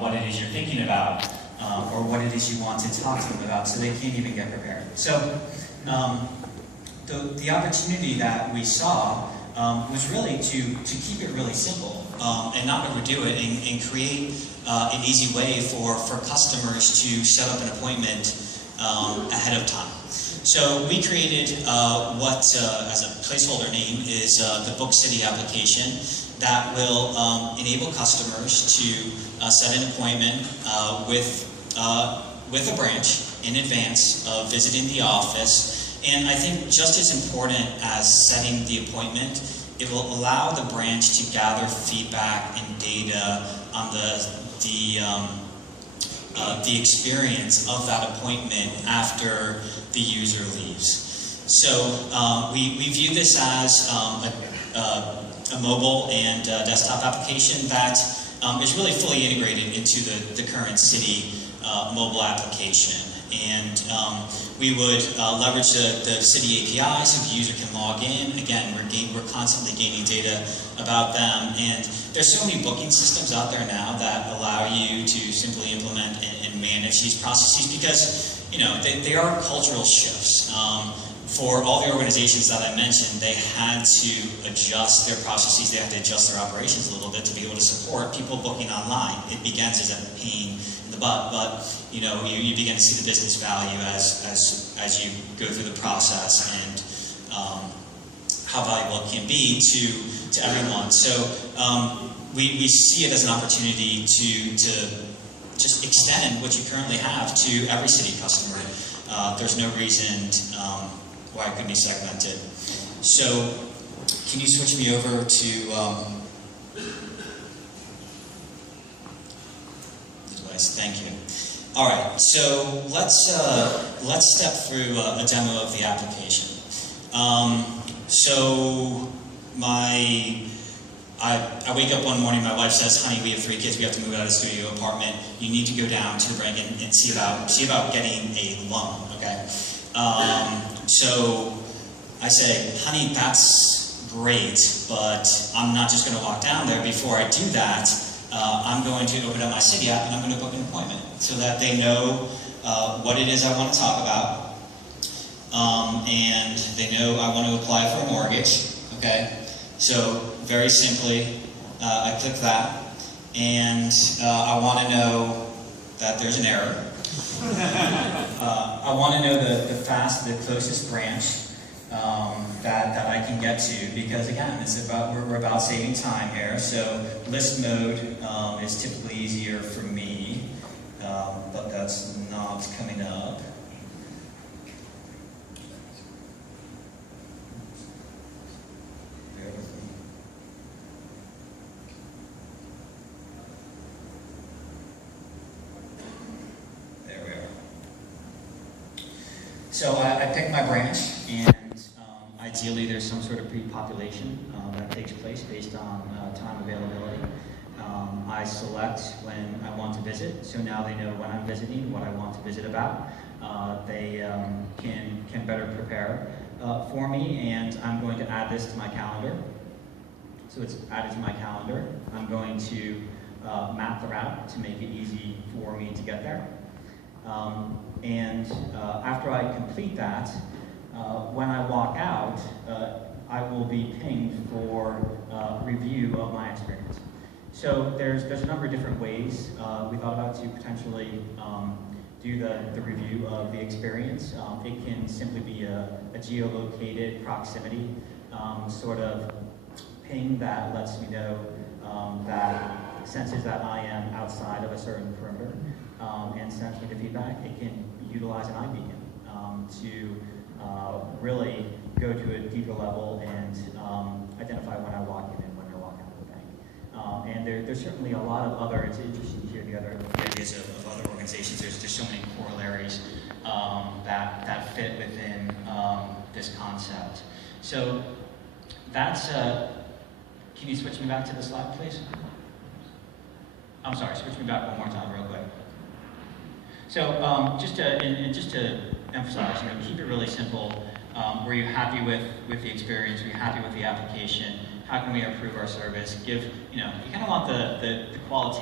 what it is you're thinking about, or what it is you want to talk to them about, so they can't even get prepared. So the opportunity that we saw was really to keep it really simple and not overdo it, and create an easy way for customers to set up an appointment ahead of time. So we created what, as a placeholder name, is the BookCiti application that will enable customers to set an appointment with a branch in advance of visiting the office. And I think just as important as setting the appointment, it will allow the branch to gather feedback and data on the experience of that appointment after the user leaves. So we view this as a mobile and desktop application that is really fully integrated into the current Citi mobile application. And we would leverage the Citi APIs so the user can log in. Again, we're constantly gaining data about them. And there's so many booking systems out there now that allow you to simply implement and manage these processes, because they are cultural shifts. For all the organizations that I mentioned, they had to adjust their processes, they had to adjust their operations a little bit to be able to support people booking online. It begins as a pain in the butt, but you begin to see the business value as you go through the process, and how valuable it can be to everyone. So we see it as an opportunity to just extend what you currently have to every Citi customer. There's no reason why it couldn't be segmented. So, can you switch me over to the device? Thank you. All right. So let's step through a demo of the application. I wake up one morning, my wife says, "Honey, we have 3 kids, we have to move out of the studio apartment. You need to go down to the bank and see about getting a loan, okay?" So I say, "Honey, that's great, but I'm not just going to walk down there. Before I do that, I'm going to open up my Citi app and I'm going to book an appointment so that they know what it is I want to talk about, and they know I want to apply for a mortgage, okay?" So very simply, I click that, and I want to know that there's an error. I want to know the closest branch that I can get to, because again, we're about saving time here. So list mode is typically easier for me, but that's not coming up. So I pick my branch, and ideally there's some sort of pre-population that takes place based on time availability. I select when I want to visit, so now they know when I'm visiting, what I want to visit about. They can better prepare for me, and I'm going to add this to my calendar. So it's added to my calendar. I'm going to map the route to make it easy for me to get there. After I complete that, when I walk out, I will be pinged for review of my experience. So there's a number of different ways we thought about to potentially do the review of the experience. It can simply be a geolocated proximity sort of ping that lets me know that senses that I am outside of a certain perimeter, and sends me the feedback. It can utilize an iBeacon to really go to a deeper level and identify when I walk in and when I walk out of the bank. And there's certainly a lot of other, it's interesting to hear the other ideas of other organizations. There's so many corollaries that fit within this concept. So that's, can you switch me back to the slide, please? I'm sorry, switch me back one more time real quick. So just to emphasize, keep it really simple. Were you happy with the experience? Were you happy with the application? How can we improve our service? You kind of want the quality